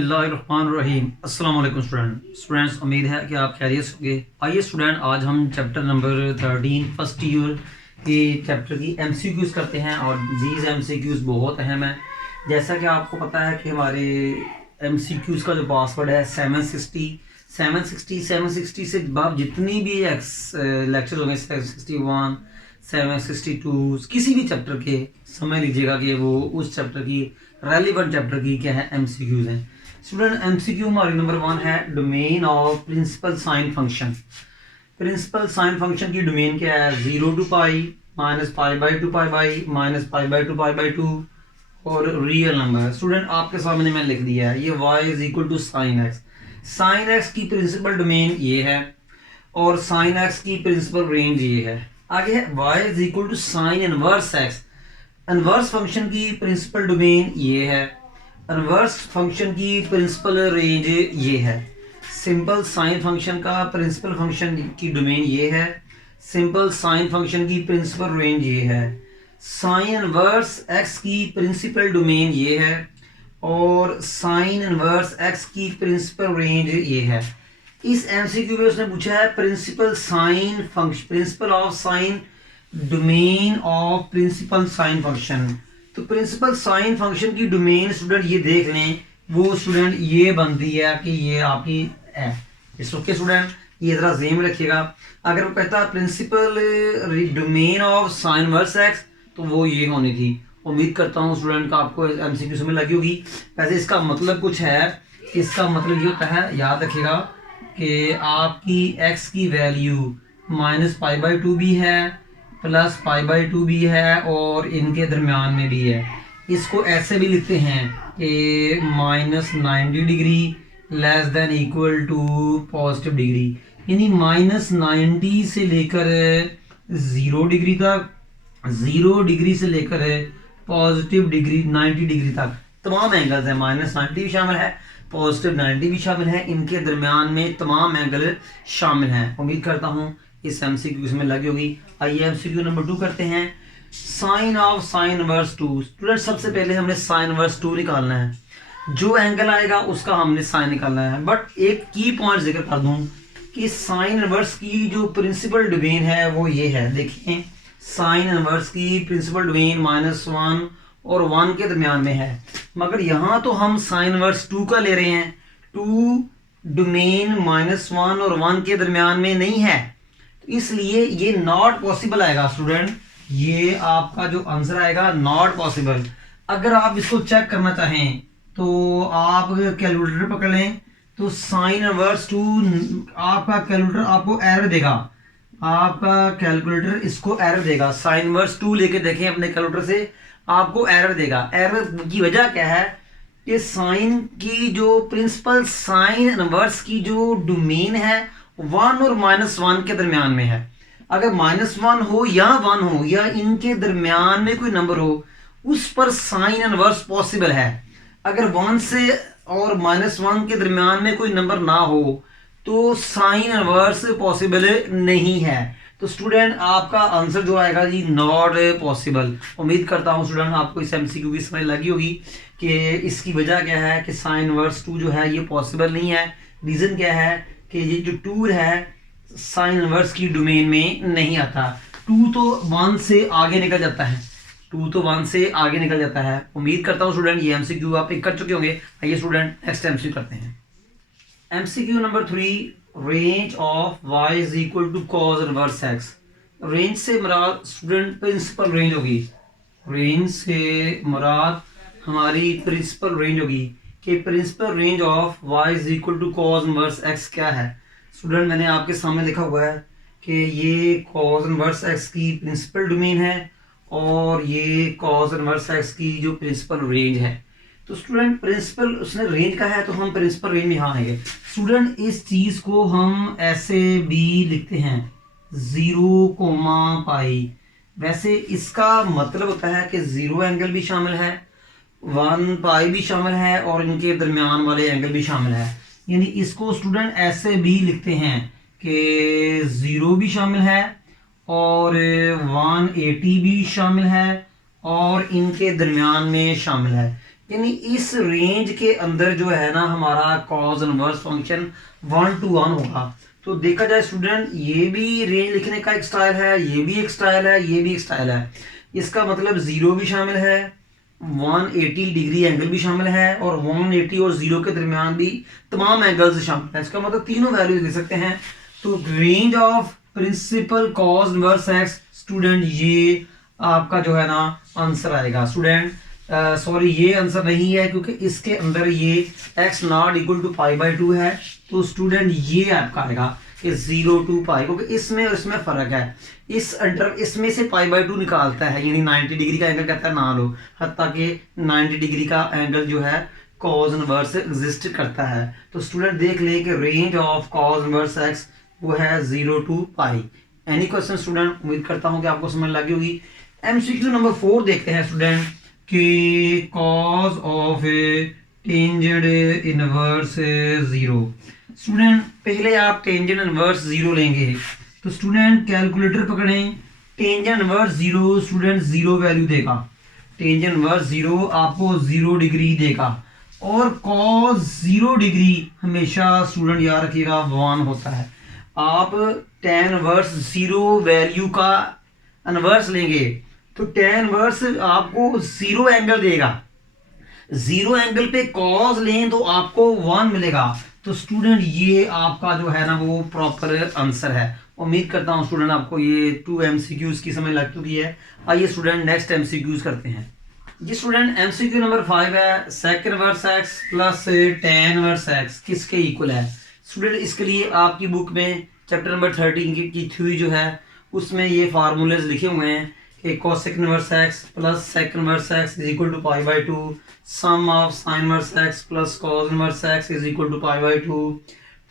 बिस्मिल्लाहिर्रहमानिर्रहीम। अस्सलामुअलैकुम स्टूडेंट्स, उम्मीद है कि आप खैरियत से होंगे। आइए स्टूडेंट, आज हम चैप्टर नंबर 13 फर्स्ट ईयर के चैप्टर की MCQs करते हैं और दीज MCQs बहुत अहम है। जैसा कि आपको पता है कि हमारे MCQs का जो पासवर्ड है 760 से आप जितनी भी लेक्चर होंगे 761 762 किसी भी चैप्टर के समझ लीजिएगा कि वो उस चैप्टर की रेलिवेंट चैप्टर की क्या है MCQs हैं। स्टूडेंट, MCQ हमारी नंबर 1 है domain of principal sine function. Principal sine function की डोमेन क्या है? 0 to पाई, -π/2 पाई, -π/2 पाई/2 और रियल नंबर। स्टूडेंट, आपके सामने मैंने लिख दिया है ये y = sin x। Sine x की प्रिंसिपल डोमेन ये है और साइन x की प्रिंसिपल रेंज ये है। आगे है y = sin inverse x। Inverse function की प्रिंसिपल डोमेन ये है, इनवर्स फंक्शन की प्रिंसिपल रेंज ये है। सिंपल साइन फंक्शन का प्रिंसिपल फंक्शन की डोमेन ये है, सिंपल साइन फंक्शन की प्रिंसिपल रेंज ये है। साइन इनवर्स x की प्रिंसिपल डोमेन ये है और साइन इनवर्स x की प्रिंसिपल रेंज ये है। इस MCQ में उसने पूछा है principal sine function, principal of sine domain of principal sine function. तो प्रिंसिपल साइन फंक्शन की डोमेन स्टूडेंट ये देख लें, वो स्टूडेंट ये बनती है कि ये आपकी है। इस ओके स्टूडेंट, ये जरा ज़हन में रखिएगा। अगर वो कहता है principal domain of sine inverse x तो वो ये होनी थी। उम्मीद करता हूँ स्टूडेंट का आपको MCQ समझ लगी होगी। वैसे इसका मतलब कुछ है, इसका मतलब ये होता है, याद रखिएगा कि आपकी x की वैल्यू -π/2 भी है, +π/2 भी है और इनके दरमियान में भी है। इसको ऐसे भी लिखते हैं कि -90 डिग्री ≤ पॉजिटिव डिग्री, यानी -90 से लेकर 0 डिग्री तक, 0 डिग्री से लेकर पॉजिटिव डिग्री 90 डिग्री तक तमाम एंगल्स हैं। -90 भी शामिल है, पॉजिटिव 90 भी शामिल है, इनके दरमियान में तमाम एंगल शामिल हैं। उम्मीद करता हूँ इस MCQ में लगी होगी। आइए MCQ नंबर 2 करते हैं। Sine of sine inverse 2। Student, सबसे पहले हमने साइन इनवर्स 2 निकालना है। जो एंगल आएगा उसका हमने साइन निकालना है। बट एक की पॉइंट जिक्र कर दूं कि साइन इनवर्स की जो प्रिंसिपल डोमेन है वो ये है। देखिए, साइन इनवर्स की प्रिंसिपल डोमेन -1 और 1 के दरमियान में है, मगर यहाँ तो हम साइन इनवर्स 2 का ले रहे हैं। 2 डोमेन -1 और 1 के दरमियान में नहीं है, तो इसलिए ये नॉट पॉसिबल आएगा। स्टूडेंट, ये आपका जो आंसर आएगा नॉट पॉसिबल। अगर आप इसको चेक करना चाहें तो आप कैलकुलेटर पकड़ लें, तो साइन इनवर्स 2 आपका कैलकुलेटर आपको एरर देगा, आपका कैलकुलेटर इसको एरर देगा। साइन इनवर्स 2 लेके देखें अपने कैलकुलेटर से, आपको एरर देगा। एरर की वजह क्या है कि साइन की जो प्रिंसिपल साइन इनवर्स की जो डोमेन है 1 और -1 के दरमियान में है। अगर -1 हो या 1 हो या इनके दरमियान में कोई नंबर हो, उस पर साइन इनवर्स पॉसिबल है। अगर 1 से और -1 के दरमियान में कोई नंबर ना हो तो साइन इनवर्स पॉसिबल नहीं है। तो स्टूडेंट, आपका आंसर जो आएगा जी नॉट पॉसिबल। उम्मीद करता हूँ स्टूडेंट आपको इस MCQ की समझ लगी होगी कि इसकी वजह क्या है कि साइन इनवर्स 2 जो है ये पॉसिबल नहीं है। रीज़न क्या है कि ये जो 2 है साइन इनवर्स की डोमेन में नहीं आता। 2 तो 1 से आगे निकल जाता है, 2 तो 1 से आगे निकल जाता है। उम्मीद करता हूँ स्टूडेंट ये MCQ आप पिक कर चुके होंगे। आइए स्टूडेंट नेक्स्ट MCQ करते हैं। MCQ number 3, range of y = cos inverse x। Range से मुराद स्टूडेंट प्रिंसिपल रेंज होगी। रेंज से मुराद हमारी प्रिंसिपल रेंज होगी कि principal range of y = cos inverse x क्या है। स्टूडेंट, मैंने आपके सामने लिखा हुआ है कि ये cos इनवर्स x की प्रिंसिपल डोमेन है और ये cos इनवर्स x की जो प्रिंसिपल रेंज है। तो स्टूडेंट, प्रिंसिपल उसने रेंज का है तो हम प्रिंसिपल रेंज में यहाँ आएंगे। स्टूडेंट, इस चीज़ को हम ऐसे भी लिखते हैं 0, पाई। वैसे इसका मतलब होता है कि 0 एंगल भी शामिल है, 1 पाई भी शामिल है और इनके दरमियान वाले एंगल भी शामिल है। यानी इसको स्टूडेंट ऐसे भी लिखते हैं कि 0 भी शामिल है और 180 भी शामिल है और इनके दरमियान में शामिल है। यानी इस रेंज के अंदर जो है ना हमारा कॉज इनवर्स फंक्शन 1 to 1 होगा। तो देखा जाए स्टूडेंट, ये भी रेंज लिखने का एक स्टाइल है, ये भी एक स्टाइल है, ये भी एक स्टाइल है। इसका मतलब 0 भी शामिल है, 180 डिग्री एंगल भी शामिल है, और 180 और 0 के दरमियान भी तमाम एंगल्स शामिल है। इसका मतलब तीनों वैल्यूज दे सकते हैं। तो range of principal cos inverse x student, ये आपका जो है ना आंसर आएगा स्टूडेंट। सॉरी, ये आंसर नहीं है क्योंकि इसके अंदर ये x not equal to pi by 2 है। तो स्टूडेंट ये आपका आएगा कि 0 to पाई, क्योंकि इसमें और इसमें फर्क है। इसमें से पाई बाई 2 निकालता है, यानी 90 डिग्री का एंगल कहता है ना लो, हत्ता कि 90 डिग्री का एंगल जो है कॉज इनवर्स एग्जिस्ट करता है। तो स्टूडेंट देख ले कि range of cause inverse x वो है 0 to pi. Any question student? उम्मीद करता हूँ कि आपको समझ लगी होगी। MCQ नंबर 4 देखते हैं स्टूडेंट कि cause of tangent inverse 0। Student पहले आप टेंजेंट इनवर्स 0 लेंगे, तो स्टूडेंट कैलकुलेटर पकड़ें। टेंजेंट इनवर्स 0 स्टूडेंट 0 वैल्यू देगा। टेंजेंट इनवर्स 0 आपको 0 डिग्री देगा, और कॉज 0 डिग्री हमेशा स्टूडेंट याद रखिएगा 1 होता है। आप टेन इनवर्स 0 वैल्यू का इनवर्स लेंगे तो टेन इनवर्स आपको 0 एंगल देगा। 0 एंगल पे कॉज लें तो आपको 1 मिलेगा। तो स्टूडेंट ये आपका जो है ना वो प्रॉपर आंसर है। उम्मीद करता हूँ स्टूडेंट आपको ये 2 MCQs की समझ लग चुकी है। आइए स्टूडेंट नेक्स्ट MCQs करते हैं। ये स्टूडेंट MCQ नंबर 5 है, sec inverse x plus tan inverse x किसके इक्वल है। स्टूडेंट इसके लिए आपकी बुक में चैप्टर नंबर 13 की थ्योरी जो है उसमें ये फार्मूलेज लिखे हुए हैं कि cosec inverse x plus sec inverse x is equal to pi by 2, sum of sine inverse x plus cos inverse x is equal to pi by 2,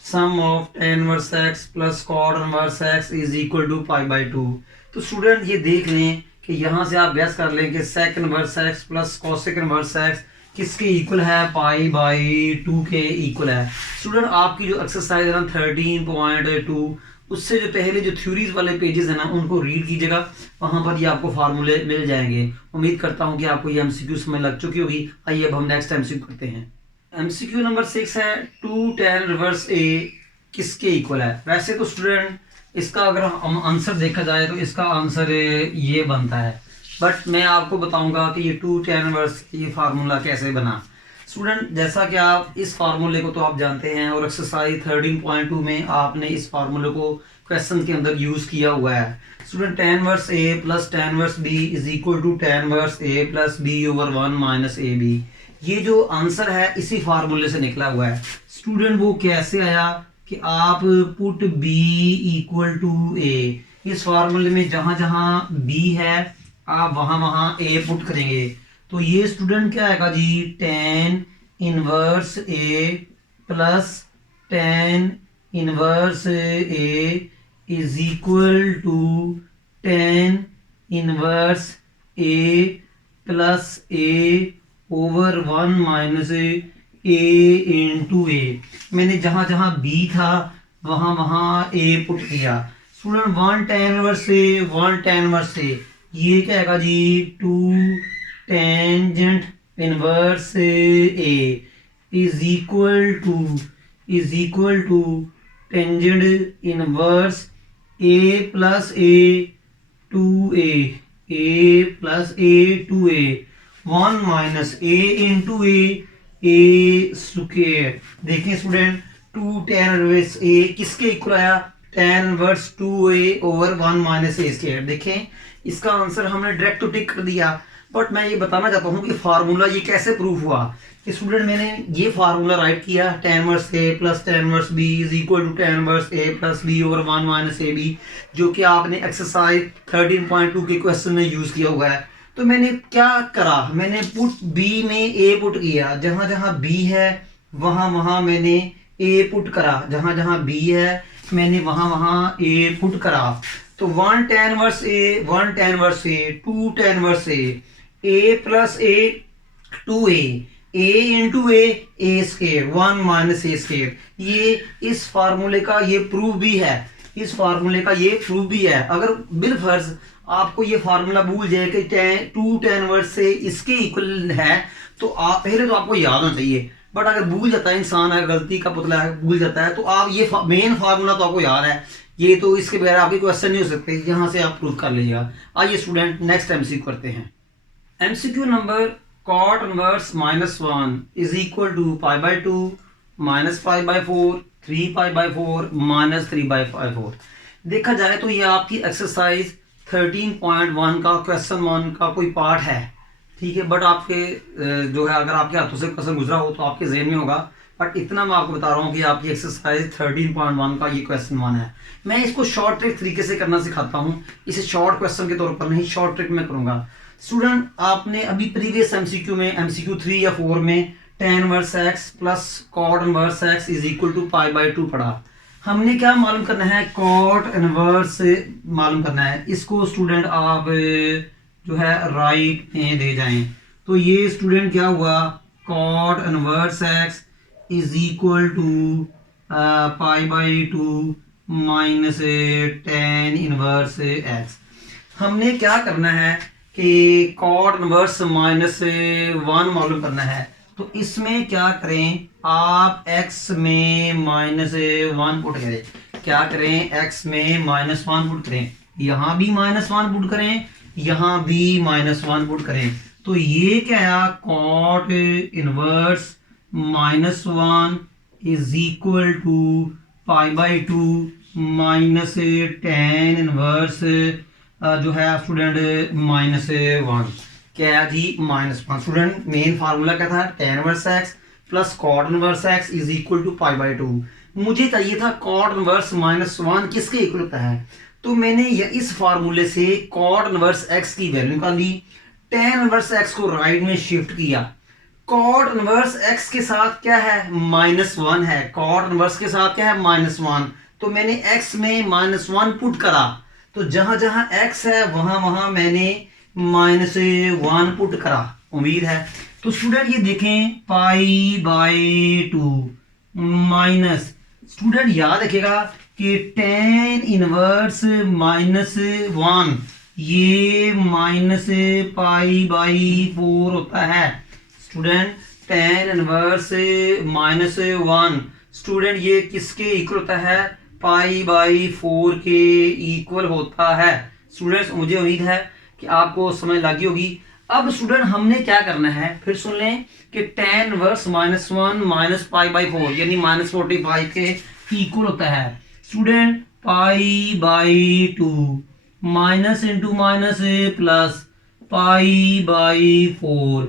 sum of tan inverse x plus cot inverse x is equal to pi by 2। तो student ये देख लें कि यहाँ से आप gas कर लें कि sec inverse x plus cosec inverse x किसके इक्वल है, पाई बाई 2 के इक्वल है। स्टूडेंट आपकी जो एक्सरसाइज है ना 13.2 उससे जो पहले जो थ्योरीज वाले पेजेस है ना उनको रीड कीजिएगा, वहां पर ये आपको फार्मूले मिल जाएंगे। उम्मीद करता हूँ कि आपको ये MCQ समझ लग चुकी होगी। आइए अब हम नेक्स्ट MCQ करते हैं। MCQ नंबर 6 है 2 tan रिवर्स a किसके इक्वल है। वैसे तो स्टूडेंट इसका अगर हम आंसर देखा जाए तो इसका आंसर ये बनता है, बट मैं आपको बताऊंगा कि ये 2 tan इनवर्स ये फार्मूला कैसे बना। स्टूडेंट जैसा कि आप इस फार्मूले को तो आप जानते हैं, और एक्सरसाइज 13.2 में आपने इस फार्मूले को क्वेश्चन के अंदर यूज किया हुआ है। Student tan inverse a plus tan inverse b is equal to tan inverse a plus b over 1 minus ab। ये जो आंसर है इसी फार्मूले से निकला हुआ है। स्टूडेंट वो कैसे आया कि आप put b equal to a, इस फार्मूले में जहां जहां b है आप वहां वहां a पुट करेंगे। तो ये स्टूडेंट क्या आएगा जी, tan inverse a plus tan inverse a is equal to tan inverse a plus a over 1 minus a into a। मैंने जहां जहां b था वहां वहां a पुट किया। Student 1 tan inverse a 1 tan inverse a ये क्या आएगा जी 2 tangent inverse a is equal to tangent inverse a plus a two a plus a two a 1 minus a into a square. देखें student 2 tan inverse a किसके equal आया, tan inverse 2a over 1 minus a square. देखें इसका answer हमने direct तो टिक कर दिया, but मैं ये बताना चाहता हूँ कि फार्मूला ये कैसे प्रूफ हुआ। कि स्टूडेंट मैंने ये फार्मूला राइट किया tan inverse a plus tan inverse b is equal to tan inverse a plus b over 1 minus ab, जो कि आपने एक्सरसाइज 13.2 के क्वेश्चन में यूज किया हुआ है। तो मैंने क्या करा, मैंने पुट b में a पुट किया, जहां जहां b है वहां वहां मैंने a पुट करा, जहां जहां b है मैंने वहां वहां a पुट करा। तो 1 tan inverse a 1 tan inverse a 2 tan inverse a plus a 2a into a square 1 minus a square. ये इस फार्मूले का ये प्रूफ भी है, इस फार्मूले का ये प्रूफ भी है। अगर बिल फर्ज आपको ये फार्मूला भूल जाए कि टू टेन वर्स से इसके इक्वल है, तो आप पहले तो आपको याद होना चाहिए, बट अगर भूल जाता है इंसान, अगर गलती का पुतला है भूल जाता है, तो आप ये मेन फार्मूला तो आपको याद है, ये तो इसके बगैर आपके क्वेश्चन नहीं हो सकते, यहाँ से आप प्रूव कर लीजिएगा। आइए स्टूडेंट नेक्स्ट एमसीक्यू करते हैं। MCQ number cot inverse -1 is equal to π/2 -π/4 3π/4 -3π/4। देखा जाए तो ये आपकी एक्सरसाइज 13.1 का क्वेश्चन 1 का कोई पार्ट है, ठीक है, बट आपके जो है अगर आपके हाथों से क्वेश्चन गुजरा हो तो आपके जेहन में होगा, बट इतना मैं आपको बता रहा हूँ कि आपकी एक्सरसाइज 13.1 का ये क्वेश्चन 1 है। मैं इसको शॉर्ट ट्रिक तरीके से करना सिखाता हूँ, इसे शॉर्ट क्वेश्चन के तौर पर नहीं, शॉर्ट ट्रिक में करूंगा। स्टूडेंट आपने अभी प्रीवियस एमसीक्यू में MCQ 3 या 4 में tan inverse x plus cot inverse x is equal to π/2 पढ़ा। हमने क्या मालूम करना है, cot इनवर्स मालूम करना है। इसको स्टूडेंट आप जो है राइट में दे जाएं, तो ये स्टूडेंट क्या हुआ, cot inverse x is equal to π/2 minus tan inverse x। हमने क्या करना है कि cot इनवर्स -1 मालूम करना है, तो इसमें क्या करें, आप x में -1 पुट करें। क्या करें, x में -1 पुट करें, यहाँ भी -1 पुट करें, यहाँ भी -1 पुट करें, तो ये क्या है, cot inverse -1 is equal to π/2 minus tan inverse जो है स्टूडेंट -1। क्या है जी, -1। स्टूडेंट मेन फार्मूला क्या था, tan inverse x plus cot inverse x is equal to π/2। मुझे चाहिए था cot इनवर्स -1 किसके इक्वल होता है, तो मैंने इस फार्मूले से cot इनवर्स x की वैल्यू निकाली, tan इनवर्स x को राइट में शिफ्ट किया। cot इनवर्स x के साथ क्या है, -1 है, cot इनवर्स के साथ क्या है, -1, तो मैंने x में -1 पुट करा, तो जहां जहां x है वहां वहां मैंने -1 पुट करा, उम्मीद है। तो स्टूडेंट ये देखें π/2 माइनस, स्टूडेंट याद रखेगा कि tan इनवर्स -1 ये -π/4 होता है। स्टूडेंट tan इनवर्स -1 स्टूडेंट ये किसके इक्वल होता है, π/4 के इक्वल होता है। स्टूडेंट्स मुझे उम्मीद है कि आपको समझ लगी होगी। अब स्टूडेंट हमने क्या करना है, फिर सुन लें कि tan इनवर्स -1 माइनस π/4 यानी -45 के इक्वल होता है। Student π/2 minus into minus plus π/4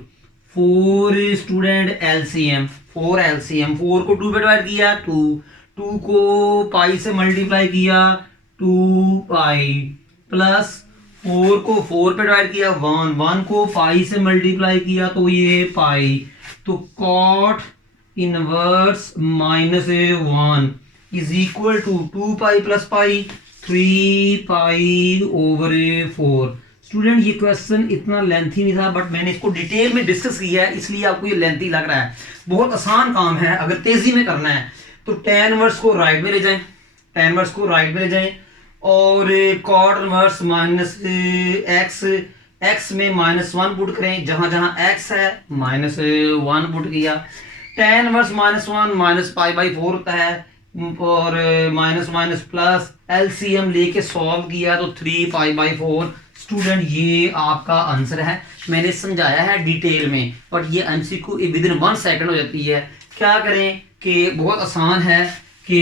4 student LCM 4 को 2 पे डिवाइड किया 2 को पाई से मल्टीप्लाई किया 2π प्लस 4 को 4 पे डिवाइड किया 1 को पाई से मल्टीप्लाई किया तो ये पाई, तो cot inverse -1 is equal to 2π plus pi 3π/4। Student ये क्वेश्चन इतना लेंथी नहीं था, बट मैंने इसको डिटेल में डिस्कस किया है, इसलिए आपको ये लेंथी लग रहा है। बहुत आसान काम है, अगर तेजी में करना है तो tan इनवर्स को राइट में ले जाएं, tan इनवर्स को राइट में ले जाएं और cot इनवर्स x में -1 पुट करें, जहां जहां x है -1 पुट किया। tan इनवर्स -1 माइनस π/4 होता है और माइनस प्लस एलसीएम लेके सॉल्व किया तो 3π/4। स्टूडेंट ये आपका आंसर है, मैंने समझाया है डिटेल में, और ये एमसीक्यू विद इन 1 सेकंड हो जाती है। क्या करें कि बहुत आसान है कि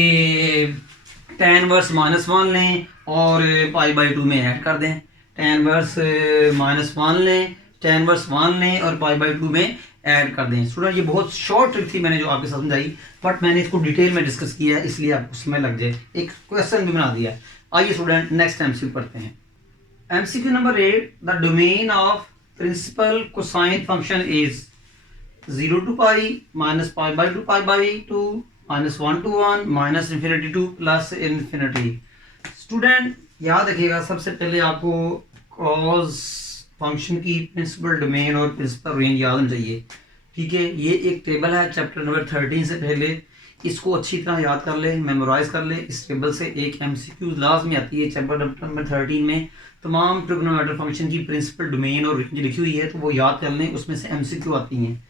tan इनवर्स -1 लें और π/2 में ऐड कर दें, tan इनवर्स -1 लें, tan इनवर्स 1 लें और π/2 में ऐड कर दें। स्टूडेंट ये बहुत शॉर्ट ट्रिक थी मैंने जो आपके साथ समझाई, बट मैंने इसको डिटेल में डिस्कस किया है, इसलिए आपको समय लग जाए, एक क्वेश्चन भी बना दिया। आइए स्टूडेंट नेक्स्ट एमसीक्यू पढ़ते हैं। MCQ number 8, the domain of principal cosine function is 0 to π minus π/2 π/2 -1 to 1 -∞ to +∞। Student याद रखिएगा, सबसे पहले आपको कॉज फंक्शन की प्रिंसिपल डोमेन और प्रिंसिपल रेंज याद होना चाहिए, ठीक है। ये एक टेबल है चैप्टर नंबर 13 से पहले, इसको अच्छी तरह याद कर ले, मेमोराइज कर ले। इस टेबल से एक MCQ लाजमी आती है चैप्टर नंबर 13 में, तमाम ट्रिग्नोमेट्रिक फंक्शन की प्रिंसिपल डोमेन और रेंज लिखी हुई है, तो वो याद कर लें, उसमें से MCQ आती हैं।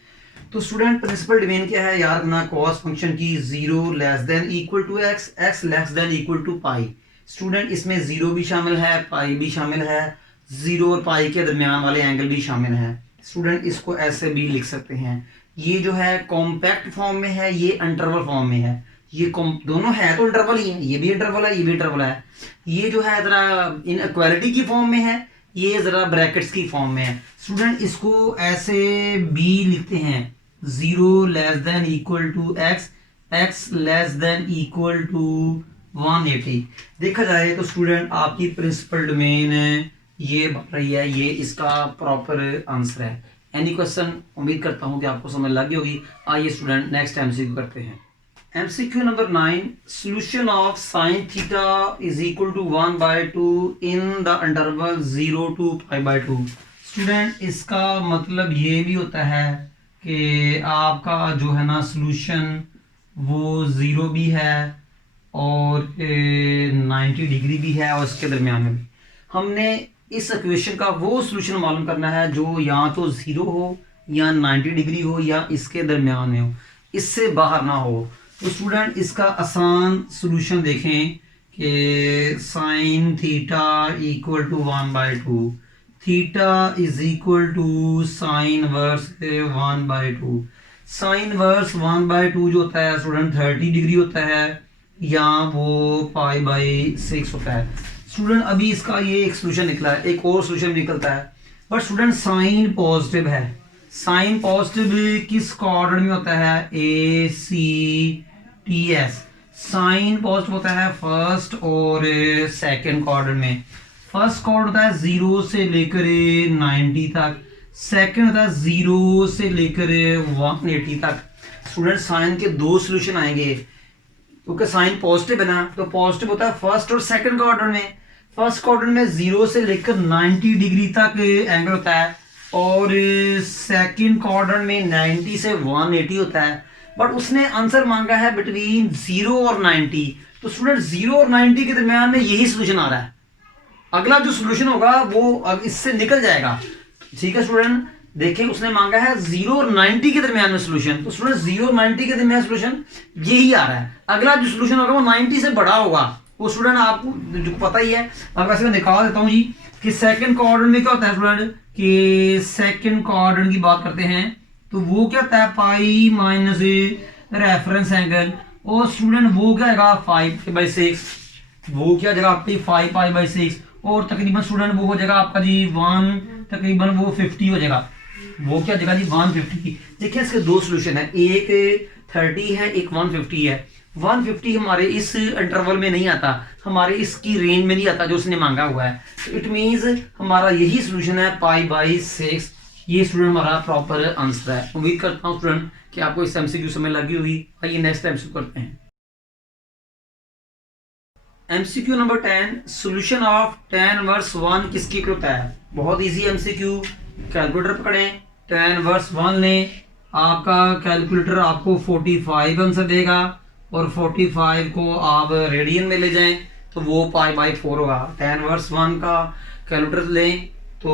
तो स्टूडेंट प्रिंसिपल डोमेन क्या है, याद रखना कॉस फंक्शन की 0 less than equal to x, x less than equal to pi. Student इसमें 0 भी शामिल है, पाई भी शामिल है, 0 और पाई के दरमियान वाले एंगल भी शामिल है। स्टूडेंट इसको ऐसे भी लिख सकते हैं, ये जो है कॉम्पैक्ट फॉर्म में है, ये इंटरवल फॉर्म में है। ये दोनों है तो इंटरवल ही है, ये भी इंटरवल है, ये भी इंटरवल है। ये जो है जरा इनइक्वालिटी की फॉर्म में है, ये जरा ब्रैकेट्स की फॉर्म में है। स्टूडेंट इसको ऐसे भी लिखते हैं, 0 less than equal to x, x less than equal to 180। देखा जाए तो स्टूडेंट आपकी प्रिंसिपल डोमेन ये बन रही है, ये इसका प्रॉपर आंसर है। Any question? उम्मीद करता हूँ कि आपको समझ लगी होगी। आइए स्टूडेंट नेक्स्ट MCQ करते हैं। MCQ number 9, solution of sine theta is equal to 1/2 in the interval 0 to π/2। Student इसका मतलब ये भी होता है कि आपका जो है ना सॉल्यूशन वो 0 भी है और 90 डिग्री भी है, और इसके दरमियान में भी। हमने इस इक्वेशन का वो सॉल्यूशन मालूम करना है जो या तो 0 हो या 90 डिग्री हो या इसके दरमियान में हो, इससे बाहर ना हो। तो स्टूडेंट इसका आसान सॉल्यूशन देखें कि sine theta equal to 1/2, theta is equal to sine inverse 1/2। Sine inverse 1/2 जो होता है स्टूडेंट 30 डिग्री होता है, या वो π/6 होता है। स्टूडेंट अभी इसका ये एक सॉल्यूशन निकला है, एक और सॉल्यूशन निकलता है, बट स्टूडेंट साइन पॉजिटिव है। साइन पॉजिटिव किस क्वाड्रेंट में होता है, ACTS। साइन पॉजिटिव होता है फर्स्ट और सेकंड क्वाड्रेंट में। फर्स्ट क्वाड्रेंट होता है 0 से लेकर 90 तक, सेकंड होता है 0 से लेकर 180 तक। स्टूडेंट साइन के दो सॉल्यूशन आएंगे, क्योंकि साइन पॉजिटिव है ना, तो पॉजिटिव होता है फर्स्ट और सेकंड क्वाड्रेंट में। फर्स्ट क्वाड्रेंट में 0 से लेकर 90 डिग्री तक एंगल होता है, और सेकंड क्वाड्रेंट में 90 से 180 होता है। बट उसने आंसर मांगा है बिटवीन 0 और 90, तो स्टूडेंट 0 और 90 के दरमियान में यही सॉल्यूशन आ रहा है। अगला जो सॉल्यूशन होगा वो इससे निकल जाएगा। ठीक है स्टूडेंट, देखें उसने मांगा है 0 और 90 के दरमियान में सॉल्यूशन, तो स्टूडेंट 0 और 90 के दरमियान सॉल्यूशन यही आ रहा है। अगला जो सॉल्यूशन होगा वो 90 से बड़ा होगा, वो स्टूडेंट आपको जो पता ही है। अब वैसे मैं निकाल देता हूँ जी कि सेकंड क्वाड्रेंट में क्या होता है स्टूडेंट, कि सेकंड क्वाड्रेंट की बात करते हैं तो वो क्या होता है पाई माइनस रेफरेंस एंगल, और स्टूडेंट वो क्या आएगा 5/6, वो क्या जगह आपकी 5π/6, और तकरीबन स्टूडेंट वो हो जाएगा आपका जी 1 तकरीबन वो 50 हो जाएगा, वो क्या जगह जी 150। देखिए इसके दो सॉल्यूशन है, एक 30 है, एक 150 है। 150 हमारे इस इंटरवल में नहीं आता, हमारे इसकी रेंज में नहीं आता जो उसने मांगा हुआ है, तो इट मींस हमारा यही सॉल्यूशन है π/6। ये स्टूडेंट हमारा प्रॉपर आंसर है। उम्मीद करता हूँ स्टूडेंट कि आपको इस MCQ समझ लगी होगी। आइए नेक्स्ट MCQ करते हैं। MCQ number 10, solution of tan inverse 1 किसकी इक्वल होता है। बहुत इजी MCQ, कैलकुलेटर पकड़ें, tan इनवर्स 1 लें, आपका कैलकुलेटर आपको 45 आंसर देगा, और 45 को आप रेडियन में ले जाएं तो वो π/4 होगा। tan इनवर्स 1 का कैलकुलेटर लें तो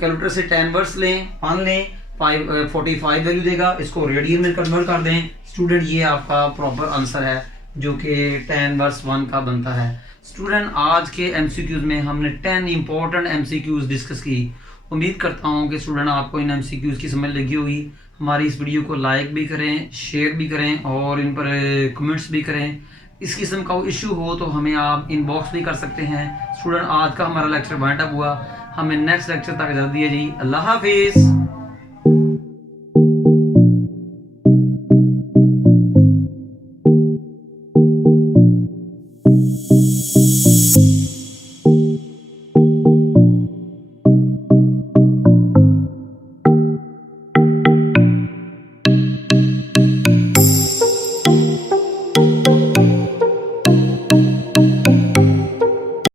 कैलकुलेटर से tan इनवर्स लें, 1 लें, 45 वैल्यू देगा, इसको रेडियन में कन्वर्ट कर दें। स्टूडेंट ये आपका प्रॉपर आंसर है जो कि tan इनवर्स 1 का बनता है। स्टूडेंट आज के MCQs में हमने 10 इंपॉर्टेंट MCQs डिस्कस की। उम्मीद करता हूँ कि स्टूडेंट आपको इन MCQs की समझ लगी होगी। हमारी इस वीडियो को लाइक भी करें, शेयर भी करें, और इन पर कमेंट्स भी करें। इस किस्म का इशू हो तो हमें आप इनबॉक्स भी कर सकते हैं। स्टूडेंट आज का हमारा लेक्चर वाइंड अप हुआ, हमें नेक्स्ट लेक्चर तक इजाज़त दीजिए जी। अल्लाह हाफिज़।